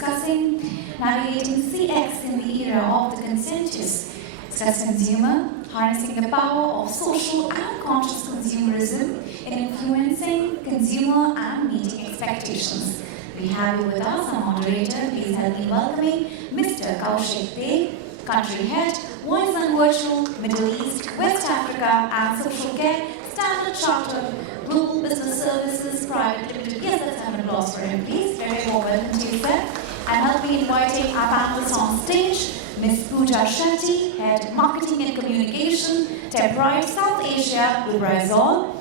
discussing navigating CX in the era of the conscientious consumer, harnessing the power of social and conscious consumerism in influencing consumer and meeting expectations. We have you with us, our moderator. Please help me welcoming Mr. Kaushik, country head, voice and virtual, Middle East, West Africa and social care, Standard Chartered, Rural Business Services, Private Limited. Yes, let's have an applause for him, please. Very warm welcome to you, sir. And I'll be inviting our panelists on stage. Ms. Pooja Shetty, Head Marketing and Communication, TempRite South Asia, Lubrizol.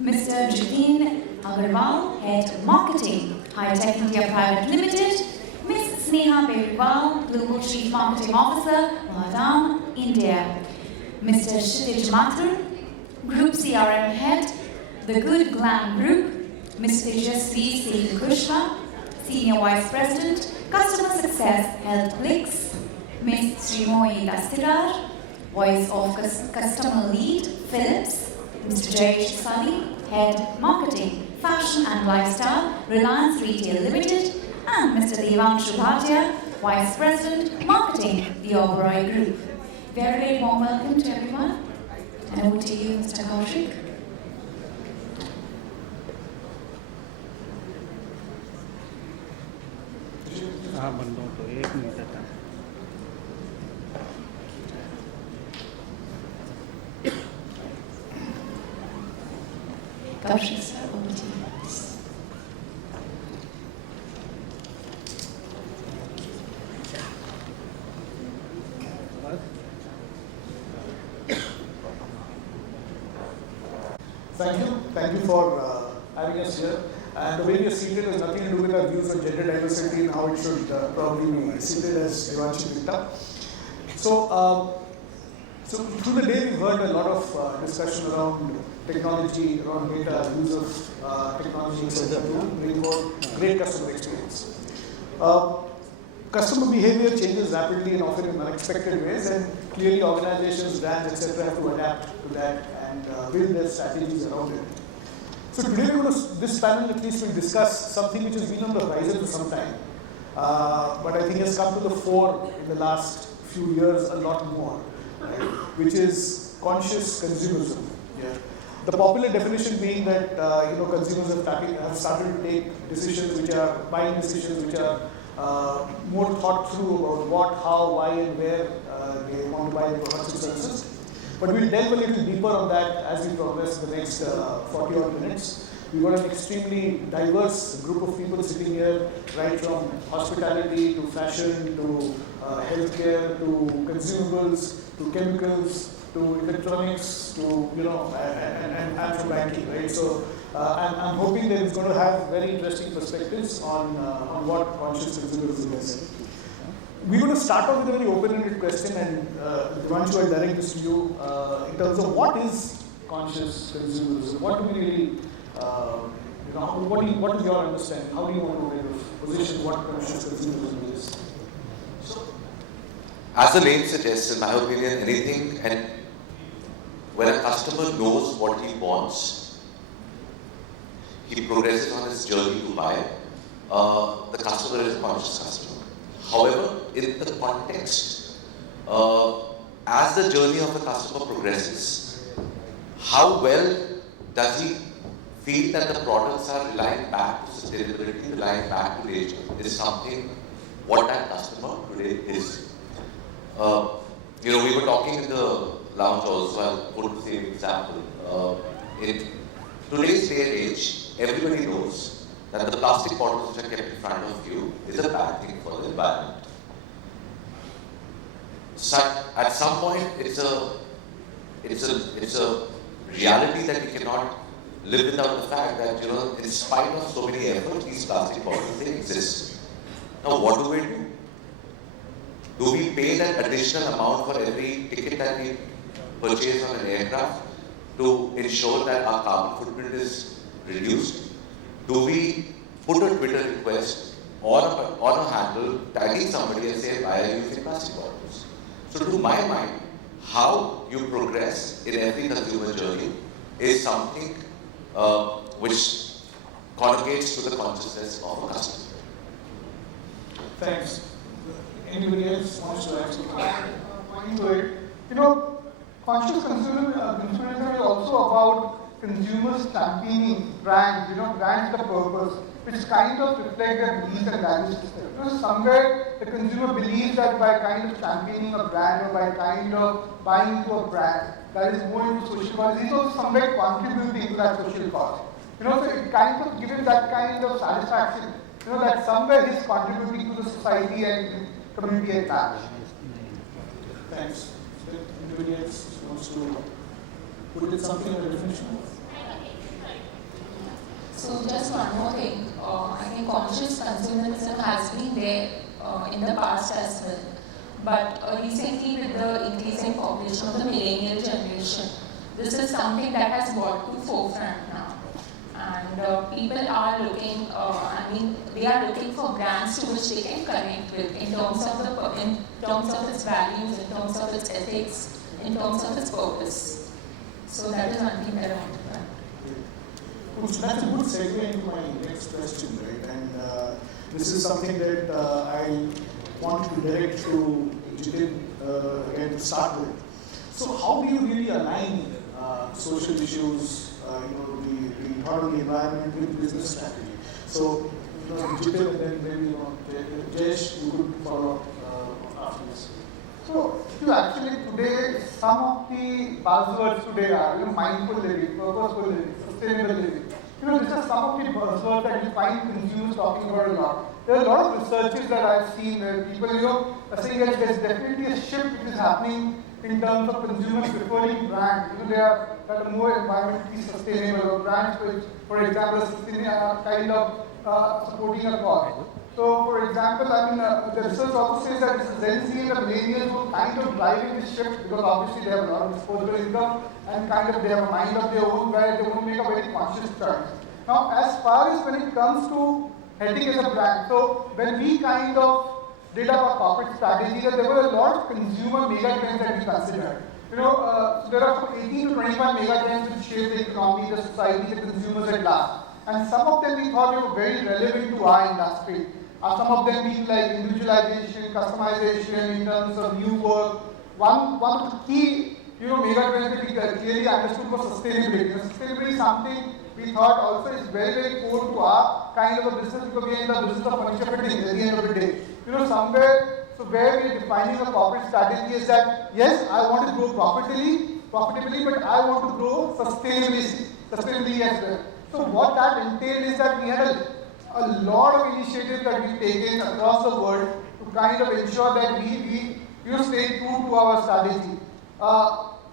Mr. Jiteen Aggarwal, Head Marketing, High Tech India Private Limited. Ms. Sneha Beriwal, Global Chief Marketing Officer, VAHDAM, India. Mr. Kshitij Mathur, Group CRM Head, The Good Glamm Group. Ms. Tejasvi, Kushwah, Senior Vice President, Customer Success, Healthplix. Ms. Sreemoyee, Dastidar, Voice of Customer Lead, Philips. Mr. Jayesh, Sali, Head Marketing, Fashion and Lifestyle, Reliance Retail Limited. And Mr. Devanshu, Bhatia, Vice President, Marketing, the Oberoi Group. Very, very warm welcome to everyone. And over to you, Mr. Kaushik. Kaushik, sir, over to you. Thank you for having us here. And the way we are seated has nothing to do with our views on gender diversity and how it should probably be seated, as Devanshu picked up. So through the day we've heard a lot of discussion around technology, around data, use of technology, etc. to bring about great customer experience. Customer behavior changes rapidly and often in unexpected ways, and clearly organizations, brands, etc. have to adapt to that and build their strategies around it. So today this panel at least will discuss something which has been on the horizon for some time, but I think has come to the fore in the last few years a lot more, right? Which is conscious consumerism. Yeah. The popular definition being that consumers have started to take decisions which are buying decisions which are more thought through about what, how, why, and where they want to buy the products and services. But we'll delve a little deeper on that as we progress the next 40 odd minutes. We've got an extremely diverse group of people sitting here, right from hospitality to fashion to healthcare to consumables to chemicals to electronics to and from banking, right? So I'm hoping that it's going to have very interesting perspectives on what conscious consumerism is. We're going to start off with a very open-ended question, and Devanshu, I direct this to you in terms of what is conscious consumerism? What do we really, what is your understanding? How do you want to kind of position what conscious consumerism is? So, as the name suggests, in my opinion, anything, and when a customer knows what he wants, he progresses on his journey to buy. The customer is a conscious customer. However, in the context, as the journey of the customer progresses, how well does he feel that the products are relying back to sustainability, relying back to nature, is something what that customer today is. We were talking in the lounge also, I'll put the same example. In today's day and age, everybody knows that the plastic bottles which are kept in front of you is a bad thing for the environment. So at some point, it's a reality that we cannot live without the fact that, in spite of so many efforts, these plastic bottles, they exist. Now, what do we do? Do we pay that additional amount for every ticket that we purchase on an aircraft to ensure that our carbon footprint is reduced? Do we put a Twitter request or a handle tagging somebody and say, why are you using plastic bottles? So to my mind, how you progress in every consumer journey is something which conjugates to the consciousness of a customer. Thanks. Anybody else wants to add something? Pointing to it, you know, conscious consumerism is also about consumers championing brands, brands the purpose, which kind of reflect their beliefs and value system. Somewhere the consumer believes that by kind of championing a brand or by kind of buying into a brand that is more into social cause, he's also somewhere contributing to that social cause. So it kind of gives him that kind of satisfaction, that somewhere he's contributing to the society and community at large. Thanks. Anybody else wants to put in something in the definition? So just one more thing, I think conscious consumerism has been there in the past as well. But recently with the increasing population of the millennial generation, this is something that has brought to forefront now. And people are looking, they are looking for brands to which they can connect with in terms of its values, in terms of its ethics, in terms of its purpose. So that is one thing that I want to add. That's a good segue into my next question, right? And this is something that I want to direct to Jiteen again to start with. So how do you really align social issues, the thought of the environment with business strategy? So, Jiteen and then maybe Jayesh, you could follow up after this. So, actually today, some of the buzzwords today are mindful living, purposeful living, sustainable living. These are some of the buzzwords that you find consumers talking about a lot. There are a lot of researches that I've seen where people, are saying that there's definitely a shift which is happening in terms of consumers preferring brands. That are more environmentally sustainable, or brands which, for example, are kind of supporting a cause. So, for example, the research also says that Gen Z and the millennials were kind of driving this shift because obviously they have a lot of disposable income and kind of they have a mind of their own where they want to make a very conscious choice. Now, as far as when it comes to Hettich as a brand, so when we kind of did our corporate strategy, there were a lot of consumer mega trends that we considered. So there are 18 to 25 mega trends which shape the economy, the society, the consumers at large. And some of them we thought were very relevant to our industry. Some of them being like individualization, customization in terms of new work. One of the key mega trends that we clearly understood was sustainability. Sustainability is something we thought also is very, very core to our kind of a business because we are in the business of furniture fitting at the end of the day. Somewhere, so where we are defining a corporate strategy is that, yes, I want to grow profitably, but I want to grow sustainably as well. So what that entailed is that we had a lot of initiatives that we've taken across the world to kind of ensure that we stay true to our strategy.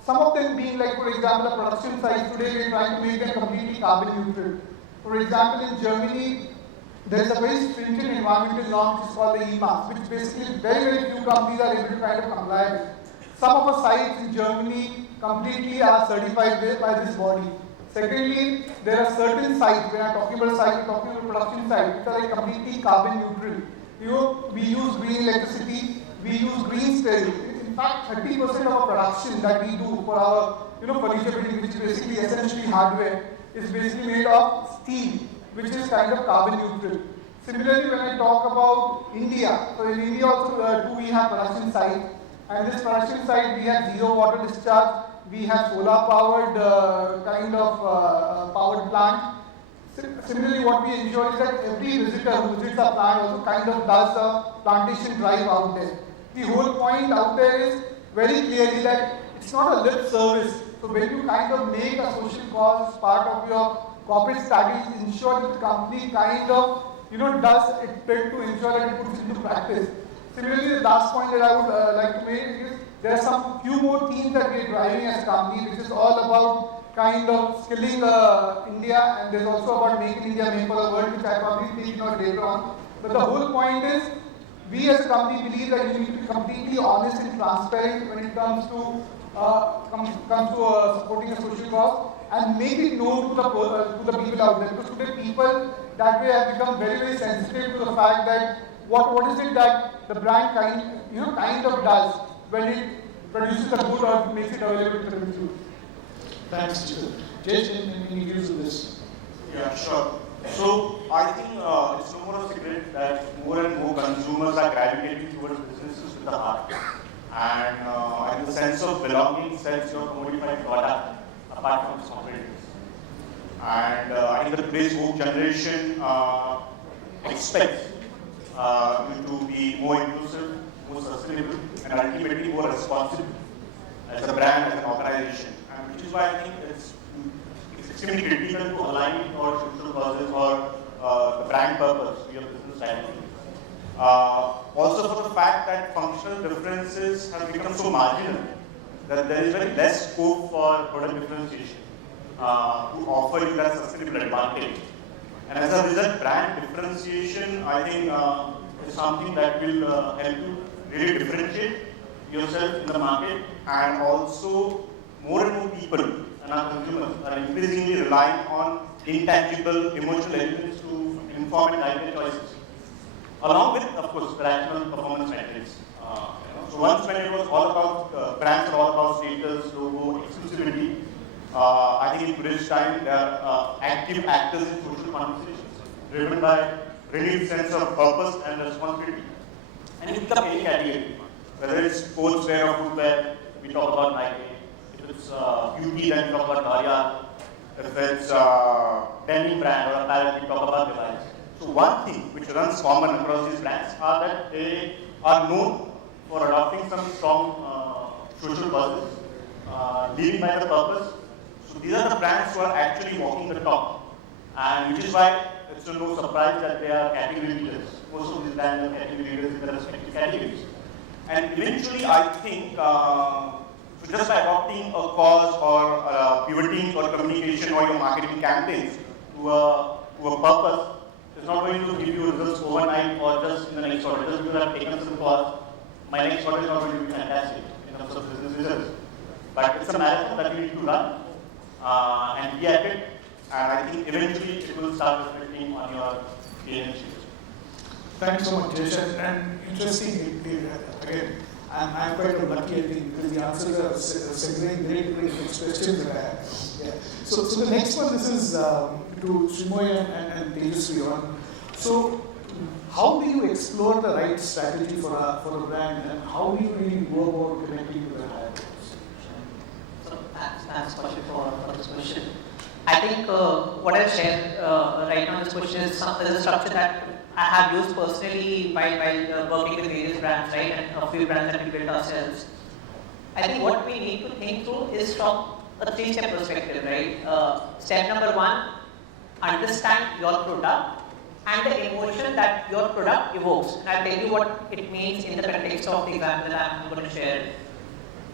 Some of them being like, for example, the production sites. Today we're trying to make them completely carbon neutral. For example, in Germany, there is a very stringent environmental norm which is called the EMA, which basically very, very few companies are able to kind of comply with. Some of our sites in Germany completely are certified by this body. Secondly, there are certain sites, when I'm talking about a site, we're talking about production sites, which are like completely carbon neutral. We use green electricity, we use green steel. In fact, 30% of our production that we do for our furniture fitting, which is basically essentially hardware, is basically made of steel, which is kind of carbon neutral. Similarly, when I talk about India, so in India also we have production site, and this production site we have zero water discharge. We have solar powered powered plant. Similarly, what we ensure is that every visitor who visits our plant also kind of does a plantation drive out there. The whole point out there is very clearly that it's not a lip service. So when you kind of make a social cause part of your corporate strategy, ensure that the company kind of does its bit to ensure that it puts into practice. Similarly, the last point that I would like to make is there are some few more themes that we are driving as a company, which is all about kind of skilling India, and there's also about making India make for the world, which I probably think later on. But the whole point is, we as a company believe that you need to be completely honest and transparent when it comes to supporting a social cause, and make it known to the people out there. Because today people that way have become very, very sensitive to the fact that what is it that the brand kind of does when it produces a good or makes it available to the consumer. Thanks, Jiteen. Jayesh, any views on this? Yeah, sure. So I think it's no more a secret that more and more consumers are gravitating towards businesses with the heart. And the sense of belonging sets your commodified product apart from its competitors. And I think the today's woke generation expects you to be more inclusive, more sustainable, and ultimately more responsible as a brand, as an organization. And which is why I think it's extremely critical to align our social causes or the brand purpose to your business identity. Also for the fact that functional differences have become so marginal that there is very less scope for product differentiation to offer you that sustainable advantage. And as a result, brand differentiation, I think, is something that will help you really differentiate yourself in the market, and also more and more people and our consumers are increasingly relying on intangible emotional elements to inform and guide their choices, along with, of course, rational performance metrics. So once when it was all about, brands are all about status, logo, exclusivity, I think in today's time there are active actors in social conversations, driven by renewed sense of purpose and responsibility. And it becomes any category, whether it's sportswear or footwear, we talk about Nike. If it's beauty, then we talk about Bhatia. If it's denim brand or apparel, we talk about Reliance. So one thing which runs common across these brands are that they are known for adopting some strong social causes, leading by the purpose. So these are the brands who are actually walking the talk, and which is why it's no surprise that they are category leaders. Most of these brands are category leaders in their respective categories. And eventually, I think, so just by adopting a cause or pivoting or communication or your marketing campaigns to a purpose, it's not going to give you results overnight or just in the next quarter. Just because I've taken some cause, my next quarter is not going to be fantastic in terms of business results. But it's a marathon that you need to run and be at it. And I think eventually it will start reflecting on your P&L sheets. Thanks so much, Jayesh. And interesting, again, I'm quite lucky, I think, because the answers are segueing very to the next questions that I have. Yeah. So the next one, this is to Sreemoyee and Tejasvi on. So, how do you explore the right strategy for a brand, and how do you really go about connecting to the higher goals? So, thanks Kaushik for this question. I think what I'll share right now in this question is a structure that I have used personally while working with various brands, right, and a few brands that we built ourselves. I think what we need to think through is from a three-step perspective, right? Step number one, understand your product and the emotion that your product evokes. And I'll tell you what it means in the context of the example that I'm going to share.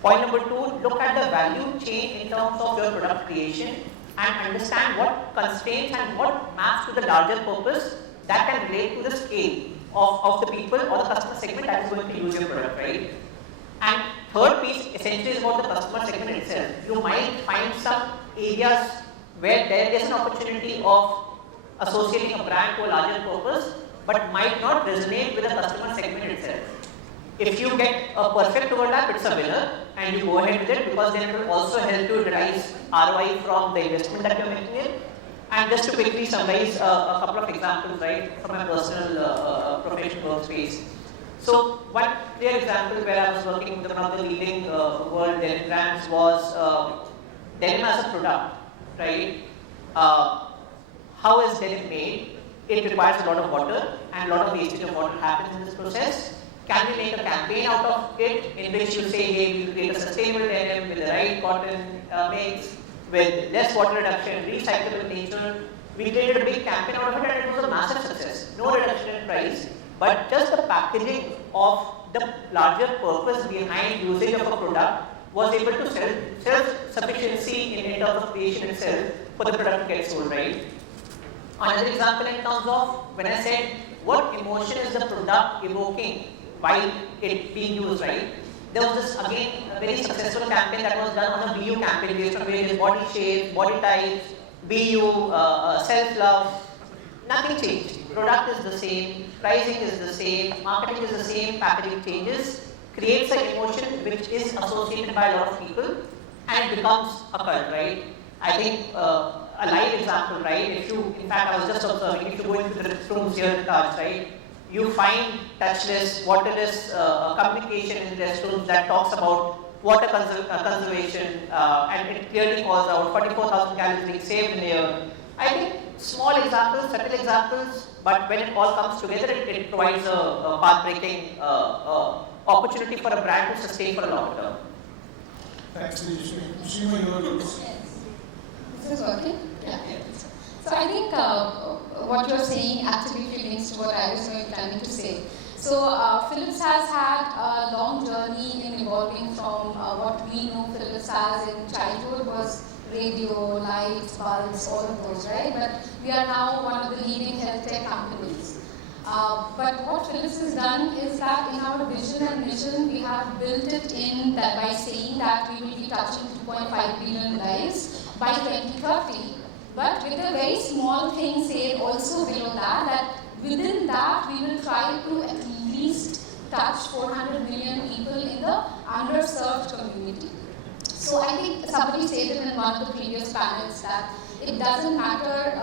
Point number two, look at the value chain in terms of your product creation and understand what constraints and what maps to the larger purpose that can relate to the scale of the people or the customer segment that is going to use your product, right? And third piece essentially is about the customer segment itself. You might find some areas where there is an opportunity of associating a brand to a larger purpose, but might not resonate with the customer segment itself. If you get a perfect overlap, it's a winner, and you go ahead with it, because then it will also help you realize ROI from the investment that you're making in. And just to quickly summarize a couple of examples, right, from my personal professional workspace. So one clear example where I was working with one of the leading world denim brands was denim as a product, right? How is denim made? It requires a lot of water, and a lot of wastage of water happens in this process. Can we make a campaign out of it in which you say, hey, we'll create a sustainable denim with the right cotton mix, with less water reduction, recyclable nature? We created a big campaign out of it, and it was a massive success. No reduction in price, but just the packaging of the larger purpose behind usage of a product was able to self-sufficiency in terms of creation itself for the product to get sold, right? Another example in terms of when I said what emotion is the product evoking while it being used, right? There was this, again, a very successful campaign that was done on a BU campaign based on various body shapes, body types, BU, self-love. Nothing changed. Product is the same, pricing is the same, marketing is the same, packaging changes, creates an emotion which is associated by a lot of people, and it becomes a cult, right? I think a live example, right? If you, in fact, I was just observing, if you go into the restrooms here at Taj, right, you find touchless, waterless communication in restrooms that talks about water conservation, and it clearly calls out 44,000 calories being saved in a year. I think small examples, subtle examples, but when it all comes together, it provides a path-breaking opportunity for a brand to sustain for a long term. Thanks, Sreemoyee, your views. Is this working? Yeah. So I think what you're saying absolutely links to what I was planning to say. So Philips has had a long journey in evolving from what we know Philips as in childhood was radio, lights, bulbs, all of those, right? But we are now one of the leading health tech companies. But what Philips has done is that in our vision and mission, we have built it in that by saying that we will be touching 2.5 billion lives by 2030. But with a very small thing, say also below that within that we will try to at least touch 400 million people in the underserved community. So I think somebody said it in one of the previous panels that it doesn't matter,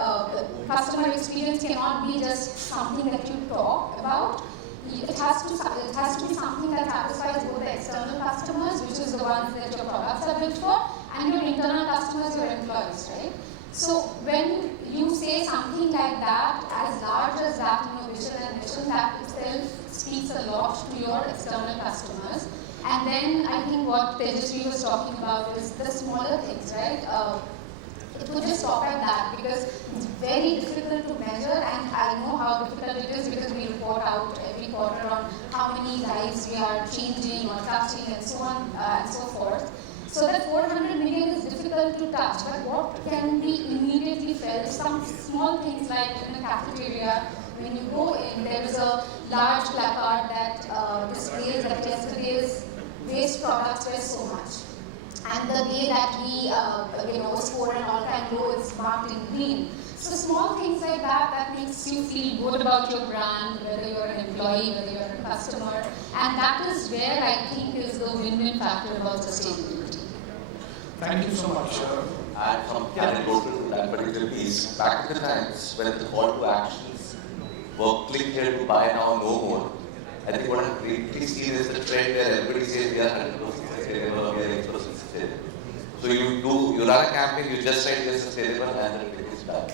customer experience cannot be just something that you talk about. It has to be something that satisfies both the external customers, which is the ones that your products are built for, and your internal customers, your employees, right? So when you say something like that, as large as that in your vision and mission, that itself speaks a lot to your external customers. And then I think what Tejasvi was talking about is the smaller things, right? It would just stop at that because it's very difficult to measure, and I know how difficult it is because we report out every quarter on how many lives we are changing or touching and so on and so forth. So that 400 million is difficult to touch, but what can be immediately felt? Some small things like in the cafeteria, when you go in, there is a large placard that displays that yesterday's waste products were so much. And the day that we score an all-time low is marked in green. So small things like that makes you feel good about your brand, whether you're an employee, whether you're a customer. And that is where I think is the win-win factor about sustainability. Thank you so much. And from anecdotal to that particular piece, back in the times when the call to actions were click here to buy now, no more, I think what I'm really seeing is the trend where everybody says we are 100% sustainable, we are 8% sustainable. So you run a campaign, you just write we are sustainable and the click is done.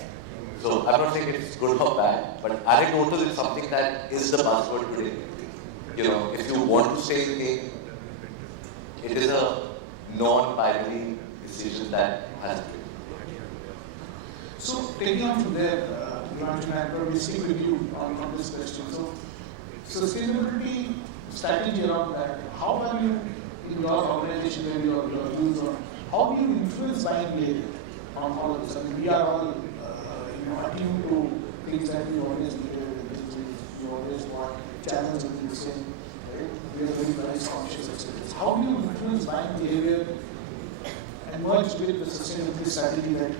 So I'm not saying it's good or bad, but anecdotal is something that is the buzzword today. You know, if you want to say the game, it is a non-binary decision that has to be. So taking on from there, Devanshu, and I'll probably stick with you on this question. So sustainability strategy around that, how are you in your organization where your views on, how do you influence buying behavior on all of this? I mean, we are all attuned to things that we always need, we always want channels will be the same, right? We are very price conscious, etc. How do you influence buying behavior and merge with the sustainability strategy that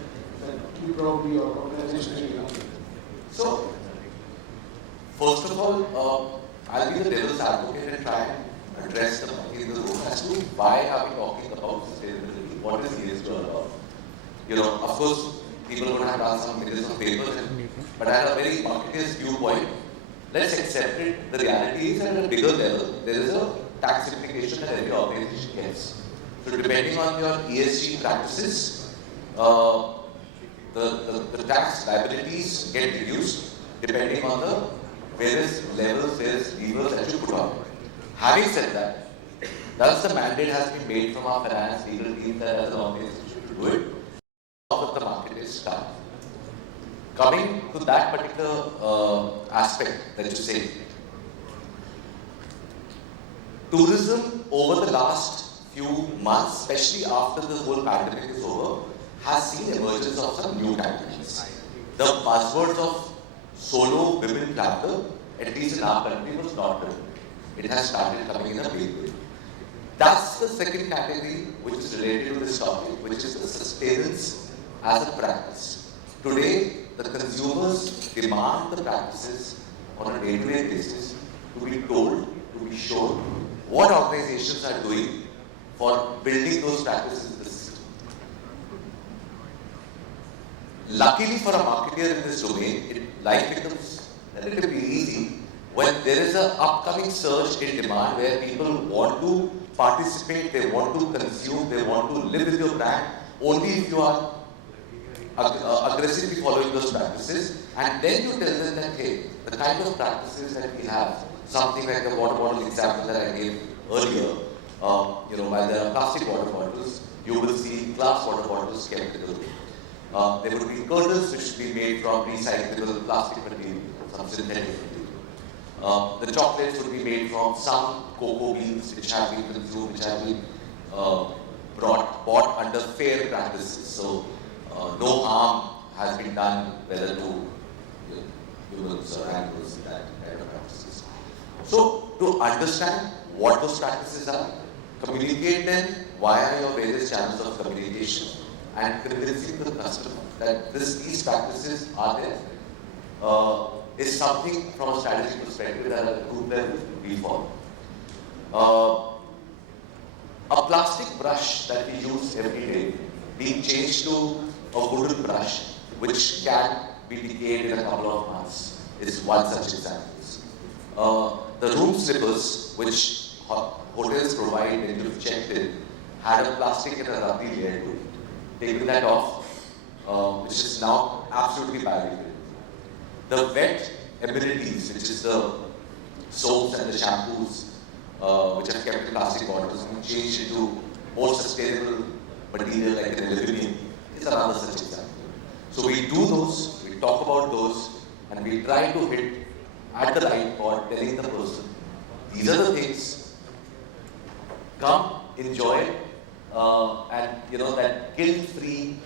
you probably or organization are doing? So, first of all, I'll be the devil's advocate and try and address the monkey in the room as to why are we talking about sustainability? What is ESG all about? You know, of course, people would have done some millions of papers, but at a very marketeer's viewpoint, let's accept it. The reality is at a bigger level, there is a tax implication that every organization gets. So depending on your ESG practices, the tax liabilities get reduced depending on the various levels, various levers that you put on. Having said that, thus the mandate has been made from our finance legal team that as an organization to do it, of the market is done. Coming to that particular aspect that you say, tourism over the last few months, especially after the whole pandemic is over, has seen emergence of some new categories. The buzzwords of solo women traveler, at least in our country, was not there. It has started coming in a big way. That's the second category which is related to this topic, which is the sustenance as a practice. Today, the consumers demand the practices on a day-to-day basis to be told, to be shown what organizations are doing for building those practices in the system. luckily for a marketer in this domain, life becomes relatively easy when there is an upcoming surge in demand where people want to participate, they want to consume, they want to live with your brand only if you are aggressively following those practices, and then you tell them that, hey, the kind of practices that we have, something like the water bottle example that I gave earlier, while there are plastic water bottles, you will see glass water bottles kept in the room. There would be girdles which should be made from recyclable plastic material, some synthetic material. The chocolates would be made from some cocoa beans which have been consumed, which have been bought under fair practices. So no harm has been done whether to humans or animals in that kind of practices. So to understand what those practices are, communicate them via your various channels of communication and convincing the customer that these practices are there is something from a strategic perspective that at a group level we follow. A plastic brush that we use every day being changed to a wooden brush which can be decayed in a couple of months is one such example. The room slippers which hotels provide when you've checked in had a plastic and a rubbery layer to it. Taking that off, which is now absolutely biodegradable. The wet amenities, which is the soaps and the shampoos, which are kept in plastic bottles, and changed into more sustainable material like an aluminum, is another such example. So we do those, we talk about those, and we try to hit at the right point, telling the person, these are the things, come, enjoy, and that guilt-free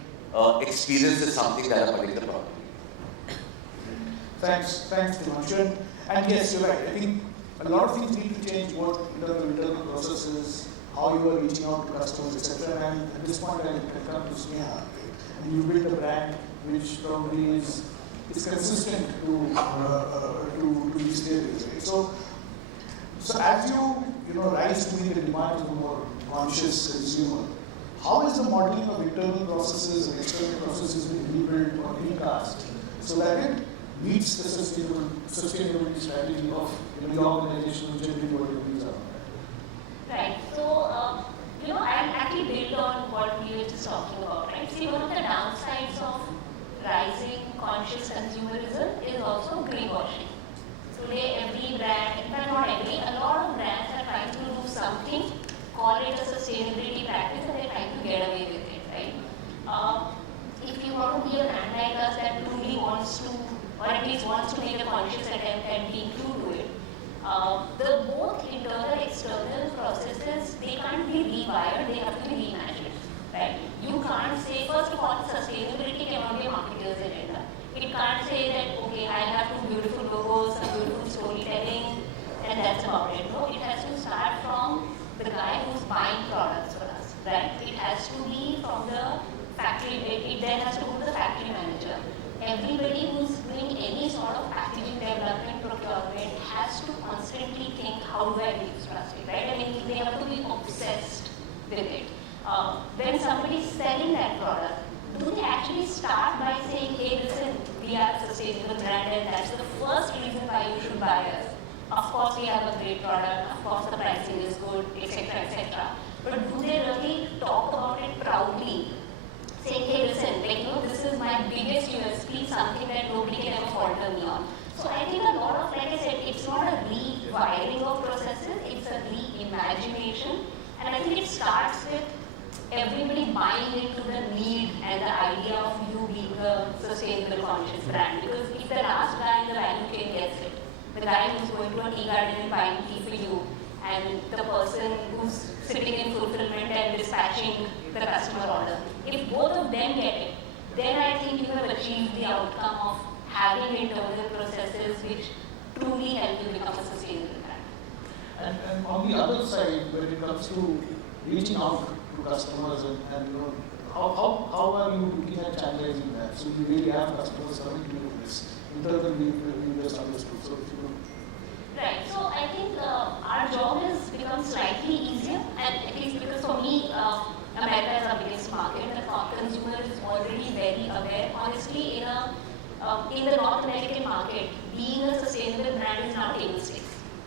experience is something that a particular product. Thanks, Devanshu. And yes, you're right. I think a lot of things need to change, both in terms of internal processes, how you are reaching out to customers, etc. And at this point, I come to Sneha. And you build a brand which probably is consistent to these areas. Right? So as you rise to meet the demands of a more conscious consumer, how is the modeling of internal processes and external processes being rebuilt or recast so that it meets the sustainability strategy of the organization generally what it is about? Right. So, I'll actually build on what we were just talking about, right? See, one of the downsides of rising conscious consumerism is also greenwashing. Today, every brand, in fact not every, a lot of brands are trying to do something, call it a sustainability practice, and they're trying to get away with it, right? If you want to be a brand like us that truly wants to, or at least wants to make a conscious attempt and be true to it, the both internal external processes, they can't be rewired, they have to be reimagined, right? You can't say, first of all, sustainability cannot be a marketer's agenda. It can't say that, okay, I have two beautiful logos, some beautiful storytelling, and that's about it. No, it has to start from the guy who's buying products for us, right? It has to be from the factory, it then has to go to the factory manager. Everybody who's doing any sort of packaging development, procurement has to constantly think, how do I reduce plastic, right? I mean, they have to be obsessed with it. When somebody's selling that product, do they actually start by saying, hey, listen, we are a sustainable brand and that's the first reason why you should buy us. Of course, we have a great product, of course the pricing is good, etc., etc. But do they really talk about it proudly? Saying, hey, listen, this is my biggest USP, something that nobody can ever falter me on. So I think a lot of, like I said, it's not a rewiring of processes, it's a reimagination. And I think it starts with everybody buying into the need and the idea of you being a sustainable conscious brand. Because if the last guy in the value chain gets it, the guy who's going to a tea garden and buying tea for you, and the person who's sitting in fulfillment and dispatching the customer order, if both of them get it, then I think you have achieved the outcome of having internal processes which truly help you become a sustainable brand. And on the other side, when it comes to reaching out to customers and how are you looking at channelizing that? So you really have customers coming to you with this. Internally, we just understood. So if you Right. So I think our job has become slightly easier, and at least because for me, America is our biggest market. The consumer is already very aware. Honestly, in the North American market, being a sustainable brand is now table stakes.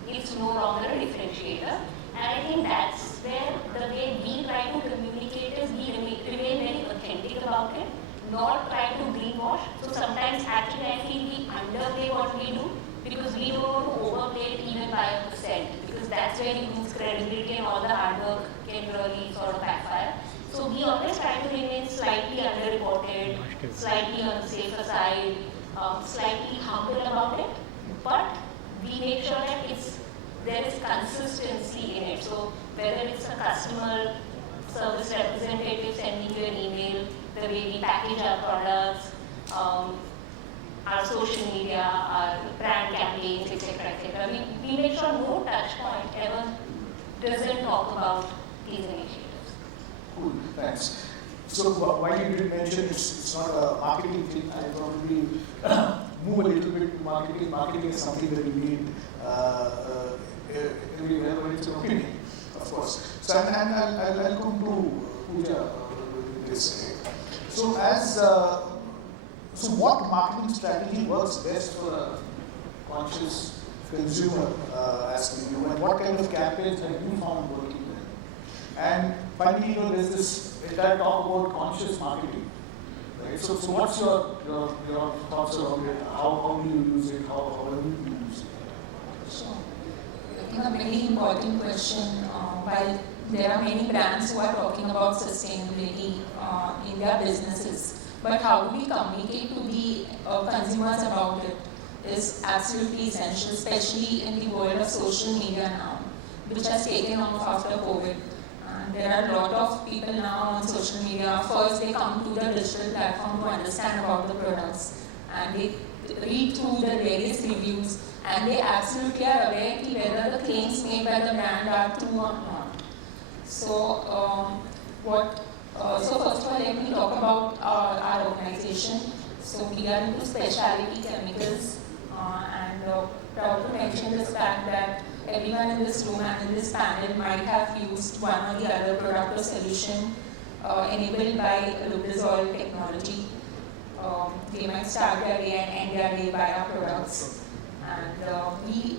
It's no longer a differentiator. And I think that's where the way we try to communicate is we remain very authentic about it, not try to greenwash. So sometimes actually I feel we underplay what we do because we don't want to overplay it even by a percent, because that's where you lose credibility and all the hard work can really sort of backfire. So we always try to remain slightly underreported, slightly on the safer side, slightly humble about it, but we make sure that there is consistency in it. So whether it's a customer service representative sending you an email, the way we package our products, our social media, our brand campaigns, etc., etc. We make sure no touch point ever doesn't talk about these initiatives. Cool, thanks. So while you did mention it's not a marketing thing, I probably move a little bit to marketing. Marketing is something that we need everywhere, but it's an opinion, of course. So and I'll come to Pooja with this. So so what marketing strategy works best for a conscious consumer asking you, and what kind of campaigns have you found working well? And finally, there's this entire talk about conscious marketing, right? So what's your thoughts around it? How do you use it? How have you used it? Sure. I think a very important question. While there are many brands who are talking about sustainability in their businesses, but how do we communicate to the consumers about it is absolutely essential, especially in the world of social media now, which has taken off after COVID. And there are a lot of people now on social media. First, they come to the digital platform to understand about the products, and they read through the various reviews, and they absolutely are aware of whether the claims made by the brand are true or not. So, so first of all, let me talk about our organization. So we are into specialty chemicals, and proud to mention this fact that everyone in this room and in this panel might have used one or the other product or solution enabled by Lubrizol technology. They might start their day and end their day by our products. And we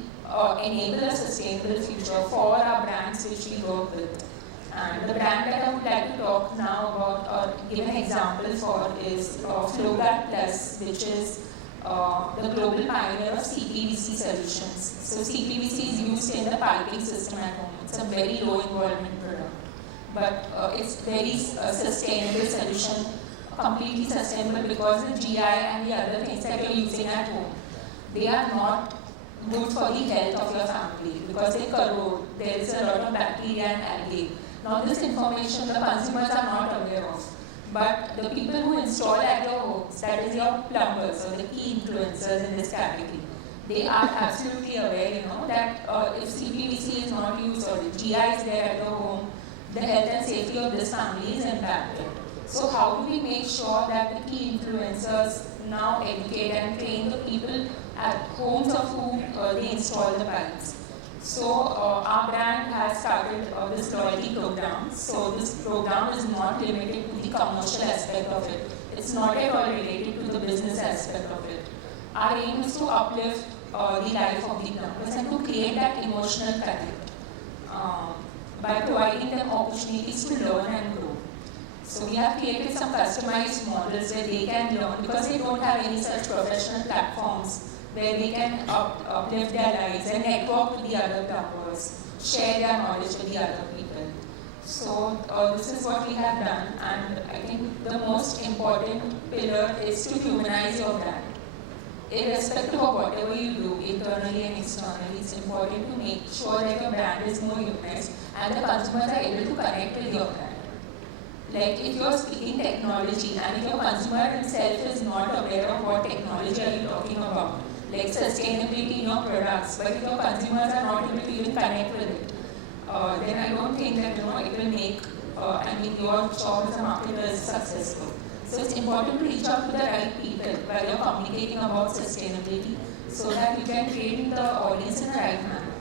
enable a sustainable future for our brands which we work with. And the brand that I would like to talk now about or give an example for is Flowguard Plus, which is the global pioneer of CPVC solutions. So CPVC is used in the piping system at home. It's a very low involvement product, but it's very sustainable solution, completely sustainable, because the GI and the other things that you're using at home, they are not good for the health of your family because they corrode. There is a lot of bacteria and algae. Now this information the consumers are not aware of, but the people who install at your homes, that is your plumbers or the key influencers in this category, they are absolutely aware, that if CPVC is not used or the GI is there at your home, the health and safety of this family is impacted. So how do we make sure that the key influencers now educate and train the people at homes of whom they install the pipes? So our brand has started this loyalty program. So this program is not limited to the commercial aspect of it. It's not at all related to the business aspect of it. Our aim is to uplift the life of the plumbers and to create that emotional connect by providing them opportunities to learn and grow. So we have created some customized models where they can learn, because they don't have any such professional platforms where they can uplift their lives and network with the other plumbers, share their knowledge with the other people. So this is what we have done, and I think the most important pillar is to humanize your brand. Irrespective of whatever you do, internally and externally, it's important to make sure that your brand is more humanized and the consumers are able to connect with your brand. Like if you're speaking technology and if your consumer himself is not aware of what technology are you talking about, like sustainability in your products, but if your consumers are not able to even connect with it, then I don't think that it will make your job as a marketer is successful. So it's important to reach out to the right people while you're communicating about sustainability, so that you can train the audience in the right manner.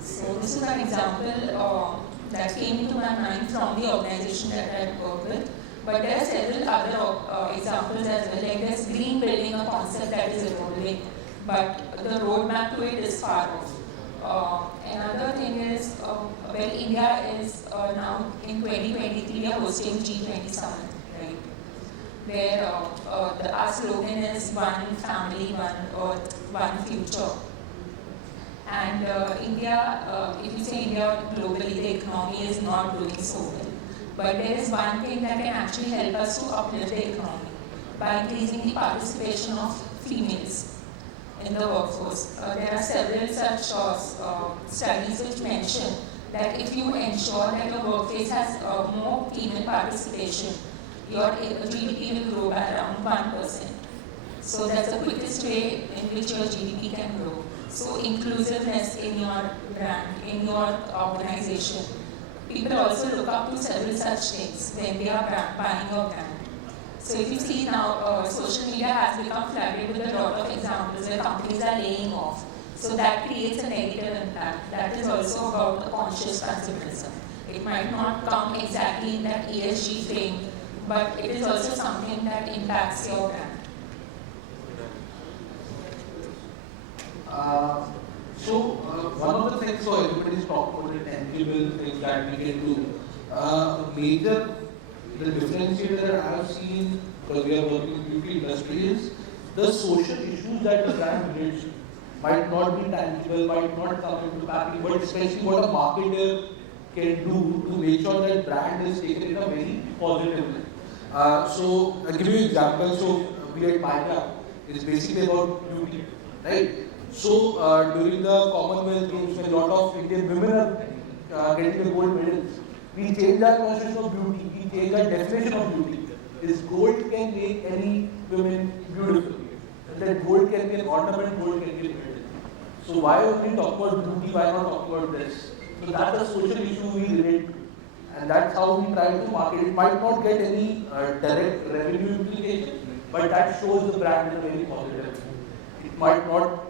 So this is an example that came into my mind from the organization that I work with. But there are several other examples as well, like there's green building, a concept that is evolving, but the roadmap to it is far off. Another thing is, India is now in 2023 we are hosting G20 Summit, right? Where our slogan is one family, one earth, one future. And India, if you say India globally, the economy is not doing so well. But there is one thing that can actually help us to uplift the economy by increasing the participation of females in the workforce. There are several such studies which mention that if you ensure that your workplace has more female participation, your GDP will grow by around 1%. So that's the quickest way in which your GDP can grow. So inclusiveness in your brand, in your organization. People also look up to several such things when they are buying your brand. So if you see now, social media has become flooded with a lot of examples where companies are laying off. So that creates a negative impact. That is also about the conscious consumerism. It might not come exactly in that ESG frame, but it is also something that impacts your brand. One of the things, so everybody's talking about the tangible things that we can do. The differentiator that I have seen, because we are working in the beauty industry, is the social issues that the brand relates to might not be tangible, might not come into packing, but especially what a marketer can do to make sure that brand is taken in a very positive way. So I'll give you an example. So we at VAHDAM, it's basically about beauty, right? So during the Commonwealth Games, when a lot of Indian women are getting the gold medals, we change our concept of beauty, we change our definition of beauty. Is gold can make any women beautiful. That gold can be an ornament, gold can be a medal. So why only talk about beauty, why not talk about this? So that's a social issue we relate to. And that's how we try to market. It might not get any direct revenue implication, but that shows the brand in a very positive way. It might not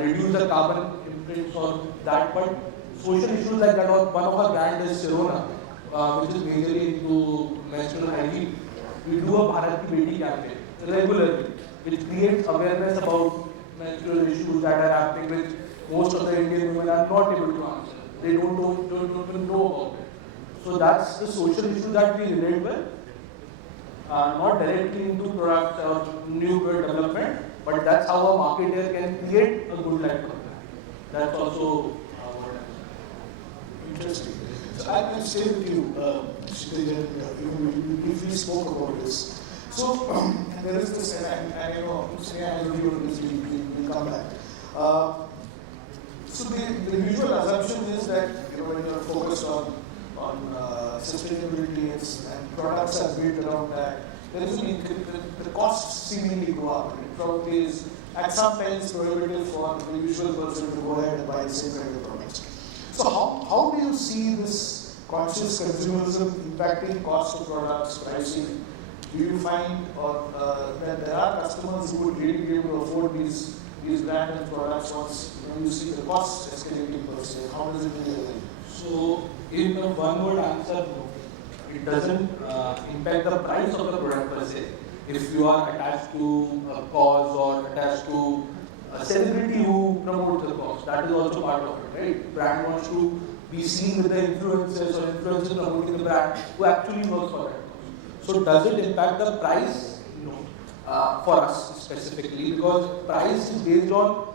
reduce the carbon imprints or that, but social issues like that. One of our brands is Sirona, which is majorly into menstrual hygiene. We do a Bharat Ki Beti campaign regularly, which creates awareness about menstrual issues that are happening, which most of the Indian women are not able to answer. They don't even know about it. So that's the social issue that we relate with, not directly into products or new product development, but that's how a marketer can create a good life. That's also interesting. So I will stay with you, Kshitij, you briefly spoke about this. So there is this, and you know, Sneha and you will come back. So the usual assumption is that when you are focused on sustainability and products are built around that, the costs seemingly go up. It probably is at some times prohibitive for the usual person to go ahead and buy the same kind of products. So how do you see this conscious consumerism impacting cost of products, pricing? Do you find that there are customers who would really be able to afford these brand and products once you see the costs escalating per se? How does it really? So in a one-word answer, no. It doesn't impact the price of the product per se. If you are attached to a cause or attached to a celebrity who promotes the cause, that is also part of it, right? Brand wants to be seen with the influencers or influencers promoting the brand who actually works for that. So does it impact the price? No. For us specifically, because price is based on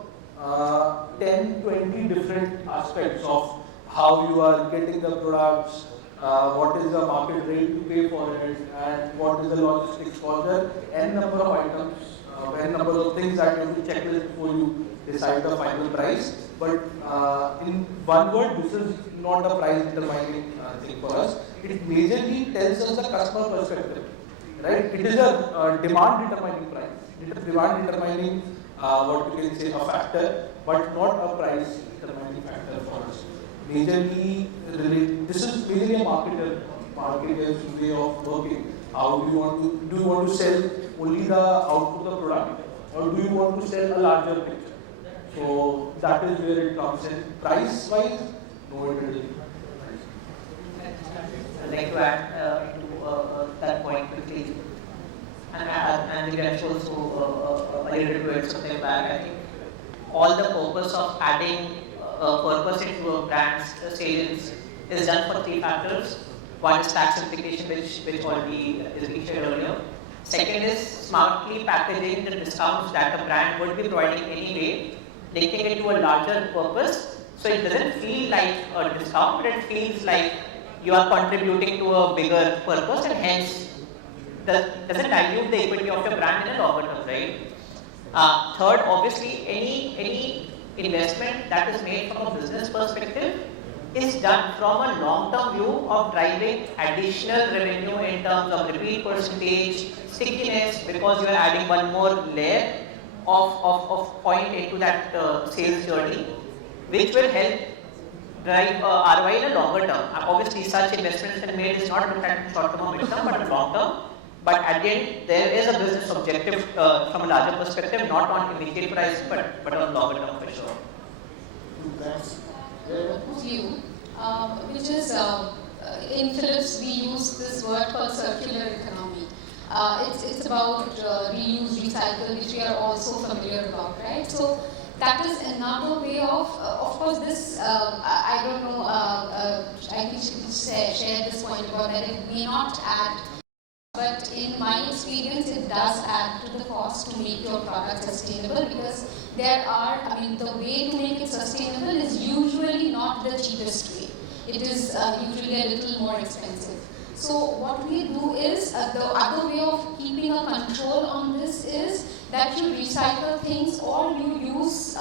10, 20 different aspects of how you are getting the products, what is the market rate to pay for it, and what is the logistics for the n number of items, n number of things that you have to checklist before you decide the final price. But in one word, this is not a price determining thing for us. It majorly tells us the customer perspective, right? It is a demand determining price. It is demand determining what you can say a factor, but not a price determining factor for us. Majorly this is majorly a marketer's way of working. How do you want to sell only the output of the product, or do you want to sell a larger picture? So that is where it comes in. Price wise, no, it isn't. I'd like to add to that point quickly. And Devanshu also alluded to it something back. I think all the purpose of adding purpose into a brand's sales is done for 3 factors. One is tax implication, which already is being shared earlier. Second is smartly packaging the discounts that a brand would be providing anyway, linking it to a larger purpose, so it doesn't feel like a discount, but it feels like you are contributing to a bigger purpose, and hence doesn't dilute the equity of your brand in a longer term, right? Third, obviously, any investment that is made from a business perspective is done from a long-term view of driving additional revenue in terms of repeat percentage, stickiness, because you are adding one more layer of point into that sales journey, which will help drive ROI in a longer term. Obviously, such investments are made is not looked at in short term or mid term, but long term. But at the end, there is a business objective from a larger perspective, not on immediate price, but on longer term for sure. Thanks. View, which is in Philips we use this word called circular economy. It's about reuse, recycle, which we are also familiar about, right? So that is another way of course this, I don't know, I think she shared this point about that it may not add, but in my experience it does add to the cost to make your product sustainable, because there are, I mean, the way to make it sustainable is usually not the cheapest way. It is usually a little more expensive. So what we do is, the other way of keeping a control on this is that you recycle things, or you use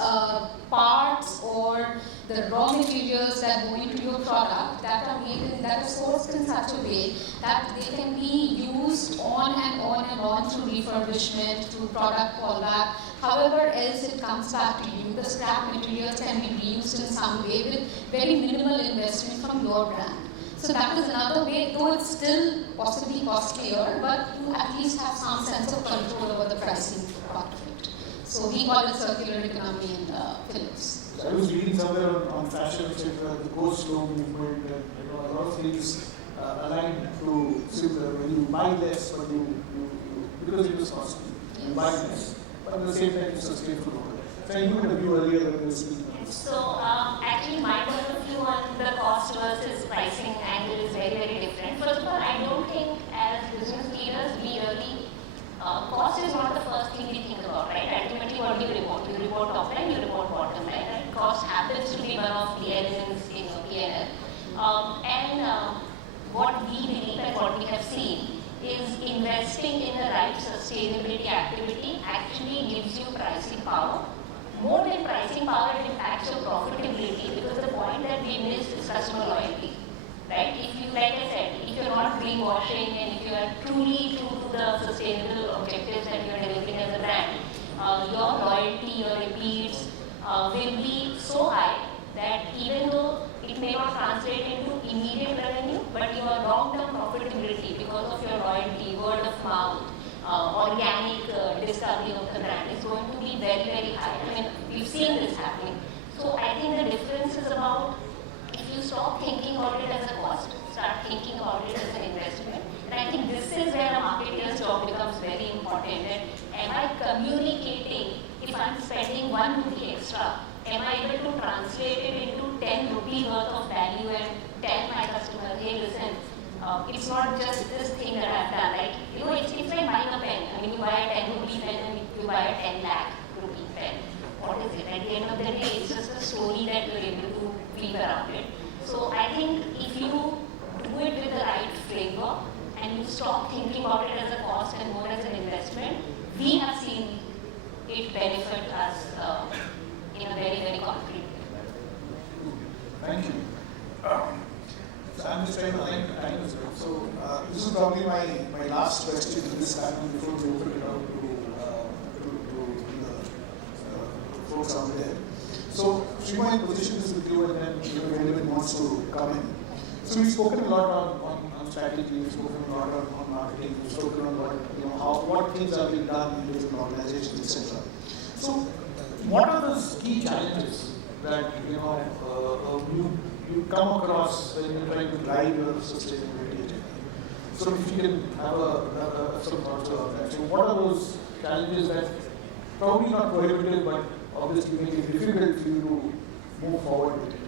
parts or the raw materials that go into your product that are made in, that are sourced in such a way that they can be used on and on and on through refurbishment, through product callback, however else it comes back to you. The scrap materials can be reused in some way with very minimal investment from your brand. So that is another way, though it's still possibly costlier, but you at least have some sense of control over the pricing part of it. So we call it circular economy in Philips. I was reading somewhere on fashion, etc., the post-slow movement, a lot of things aligned to similar. When you buy less, but you because it was costly, you buy less, but at the same time you sustain for longer. So you had a view earlier when you were speaking. So actually my point of view on the cost versus pricing angle is very, very different. First of all, I don't think as business leaders we really, cost is not the first thing we think about, right? Ultimately what do you report? You report top line, you report bottom line, right? Cost happens to be one of the elements in your P&L. What we believe and what we have seen is investing in the right sustainability activity actually gives you pricing power. More than pricing power, it impacts your profitability, because the point that we missed is customer loyalty, right? If you, like I said, if you're not greenwashing and if you are truly true to the sustainable objectives that you're delivering as a brand, your loyalty, your repeats will be so high that even though it may not translate into immediate revenue, but your long-term profitability because of your loyalty, word of mouth, organic discovery of the brand is going to be very, very high. I mean, we've seen this happening. So I think the difference is about, if you stop thinking about it as a cost, start thinking about it as an investment. And I think this is where a marketer's job becomes very important. That am I communicating, if I'm spending 1 rupee extra, am I able to translate it into 10 rupees worth of value and tell my customer, hey, listen, it's not just this thing that I've done. Like, you know, it's like buying a pen. I mean, you buy a 10 rupee pen and you buy a 10 lakh rupee pen. What is it? At the end of the day, it's just a story that you're able to weave around it. So I think if you do it with the right flavor and you stop thinking about it as a cost and more as an investment, we have seen it benefit us in a very, very concrete way. Thank you. So I'm just trying to align the time as well. So this is probably my last question in this panel before we open it out to the folks out there. So Sreemoyee, position this with you, and then if anyone wants to come in. So we've spoken a lot on strategy, we've spoken a lot on marketing, we've spoken a lot, what things are being done in different organizations, etc. So what are the key challenges that you come across when you're trying to drive your sustainability agenda? So if you can have some thoughts on that. So what are those challenges that probably not prohibitive, but obviously make it difficult for you to move forward with it?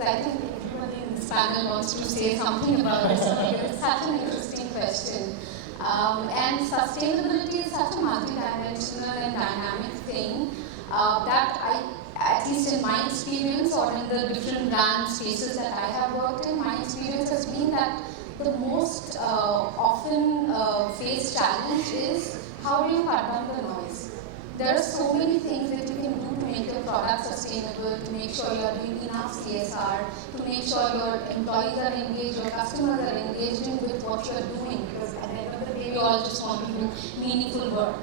I think everybody in this panel wants to say something about this because it's such an interesting question. And sustainability is such a multidimensional and dynamic thing that at least in my experience or in the different brand spaces that I have worked in, my experience has been that the most often faced challenge is how do you cut down the noise? There are so many things that you can do to make your product sustainable, to make sure you are doing enough CSR, to make sure your employees are engaged, your customers are engaging with what you are doing, because at the end of the day, we all just want to do meaningful work.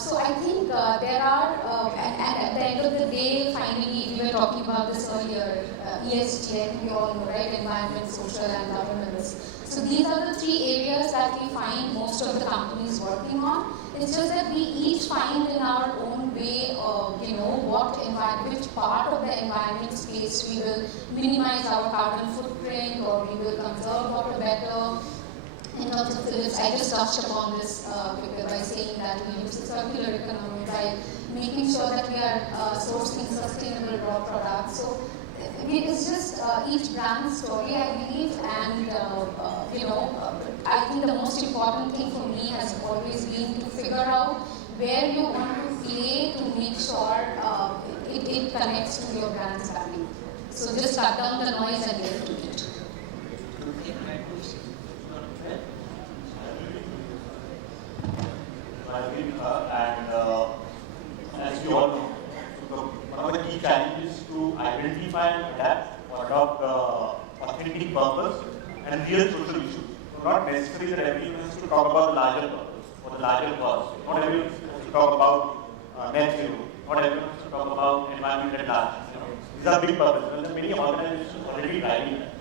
So I think there are, and at the end of the day, finally, we were talking about this earlier, ESG, I think we all know, right? Environment, social, and governance. So these are the three areas that we find most of the companies working on. It's just that we each find in our own way, which part of the environment space we will minimize our carbon footprint or we will conserve water better. In terms of Philips, I just touched upon this by saying that we use the circular economy by making sure that we are sourcing sustainable raw products. So it's just each brand story, I believe, and I think the most important thing for me has always been to figure out where you want to play to make sure it connects to your brand's value. So just cut down the noise and get to it. As you all know, one of the key challenges to identify and adapt or adopt authentic purpose and real social issues. Not necessarily that everyone has to talk about the larger purpose or the larger cause. Not everyone has to talk about net zero. Not everyone has to talk about environment at large. These are big purposes. There are many organizations already driving that.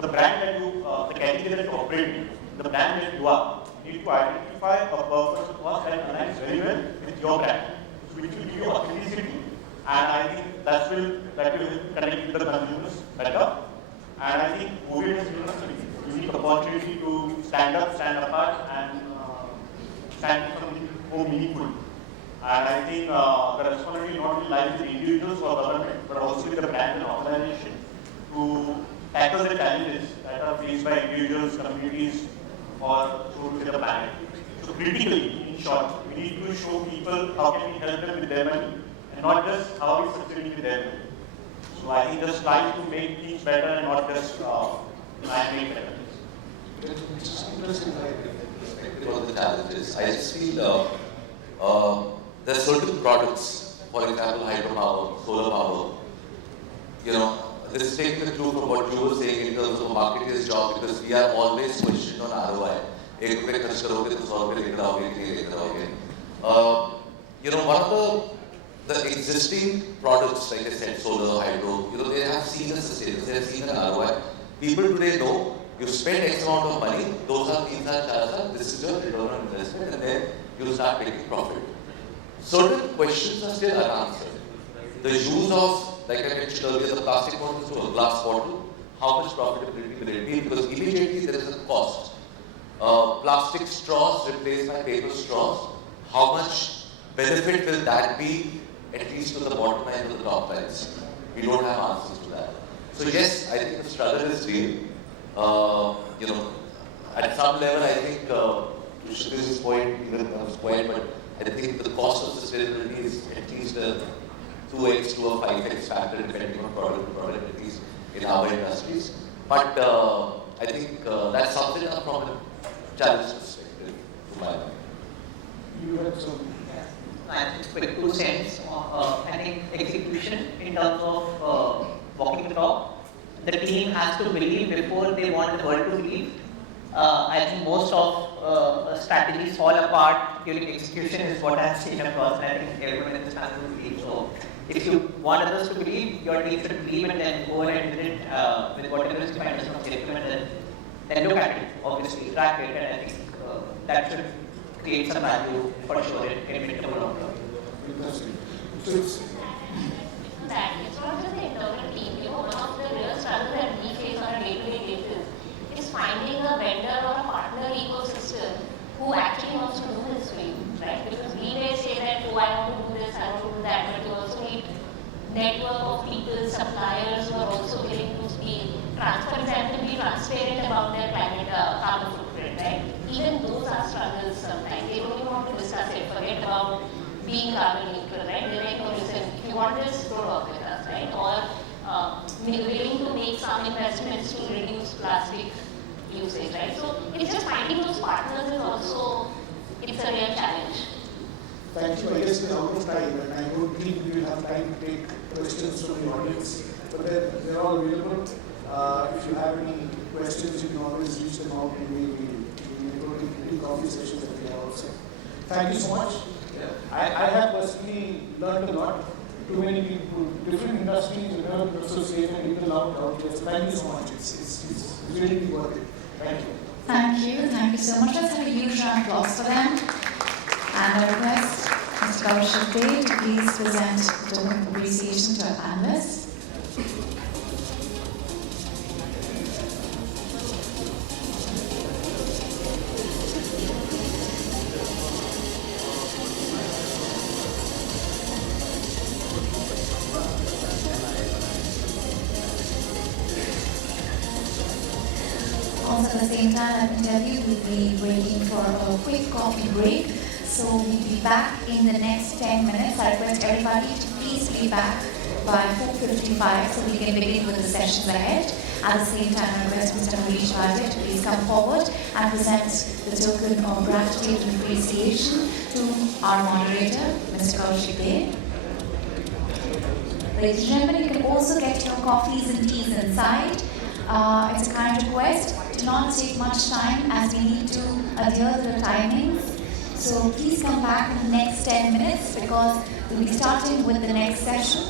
The brand that you, the category that you operate in, the brand that you are, you need to identify a purpose or cause that aligns very well with your brand, which will give you authenticity. And I think that will connect with the consumers better. And I think COVID has given us a unique opportunity to stand apart, and stand for something more meaningful. And I think the responsibility not only lies with individuals or government, but also with the brand and organization to tackle the challenges that are faced by individuals, communities, or with the planet. So critically, in short, we need to show people how can we help them with their money, and not just how we succeeding with their money. So I think just try to make things better and not just make better. One of the challenges, I just feel there are certain products, for example, hydropower, solar power. This is taking the clue from what you were saying in terms of marketer's job, because we are always questioned on ROI. ₹1 खर्च करोगे तो ₹100 लेकर आओगे कि नहीं लेकर आओगे. One of the existing products, like I said, solar, hydro, they have seen a sustainability, they have seen an ROI. People today know you spend X amount of money, 2 saal, 3 saal, 4 saal, this is your return on investment, and then you start making profit. Certain questions are still unanswered. The use of, like I mentioned earlier, the plastic bottles to a glass bottle, how much profitability will it be? Because immediately there is a cost. Plastic straws replaced by paper straws, how much benefit will that be, at least to the bottom line or the top lines? We don't have answers to that. So yes, I think the struggle is real. At some level, I think, to Kshitij's point, even I was quiet, but I think the cost of sustainability is at least a 2x to a 5x factor, depending on product to product, at least in our industries. But I think that's something from a challenge perspective, to my mind. You had some. I think quick 2 cents. I think execution in terms of walking the talk. The team has to believe before they want the world to believe. I think most of strategies fall apart during execution is what I've seen across, and I think everyone in this panel will believe. So if you want others to believe, your team should believe and then go ahead and do it with whatever is defined as from implement, and then look at it, obviously, track it, and I think that should create some value for sure in mid to long term. That it's not just the internal team. One of the real struggles that we face on a day-to-day basis of people, suppliers who are also willing to be transparent about their climate carbon footprint, right? Even those are struggles sometimes. They don't even want to discuss it, forget about being carbon neutral, right? They're like, no, listen, if you want this, don't work with us, right? Or willing to make some investments to reduce plastic usage, right? So it's just finding those partners is also, it's a real challenge. Thank you. I guess we're out of time, and I don't think we will have time to take questions from the audience, but they're all available. If you have any questions, you can always reach them out in the coffee sessions that we have also. Thank you so much. I have personally learned a lot. Too many people, different industries, association, people out there. So thank you so much. It's really worth it. Thank you. Thank you so much. Let's have a huge round of applause for them. And I request Mr. Kaushik to please present the token of appreciation to our panelists. Also at the same time, I can tell you we'll be breaking for a quick coffee break. So we'll be back in the next 10 minutes. I request everybody to please be back by 4:55 so we can begin with the sessions ahead. At the same time, I request Mr. Bhatia to please come forward and present the token of gratitude and appreciation to our moderator, Mr. Kaushik. Ladies and gentlemen, you can also get your coffees and teas inside. It's a kind request. Do not take much time as we need to adhere to the timings. So please come back in the next 10 minutes because we'll be starting with the next session.